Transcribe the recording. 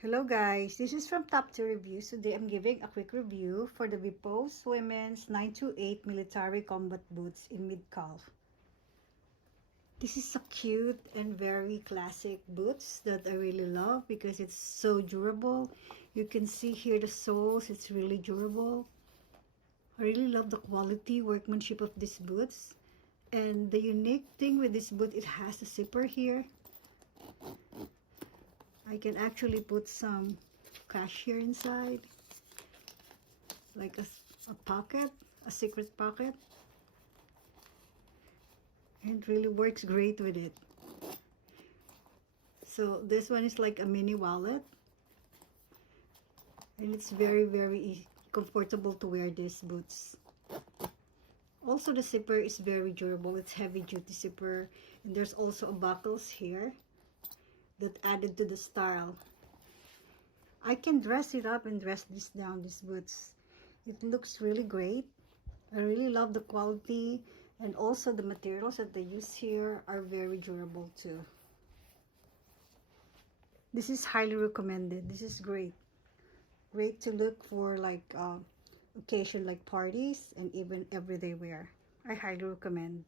Hello guys, this is from Top 2 Reviews. Today I'm giving a quick review for the Bepose Women's 928 Military Combat Boots in mid-calf. This is a cute and very classic boots that I really love because it's so durable. You can see here the soles, it's really durable. I really love the quality workmanship of these boots. And the unique thing with this boot, it has a zipper here. I can actually put some cash here inside, like a pocket, a secret pocket, and it really works great with it. So this one is like a mini wallet, and it's very comfortable to wear these boots. Also the zipper is very durable, it's heavy duty zipper, and there's also a buckles here that added to the style. I can dress it up and dress this down, these boots. It looks really great. I really love the quality, and also the materials that they use here are very durable too. This is highly recommended. This is great. Great to look for like occasion like parties and even everyday wear. I highly recommend.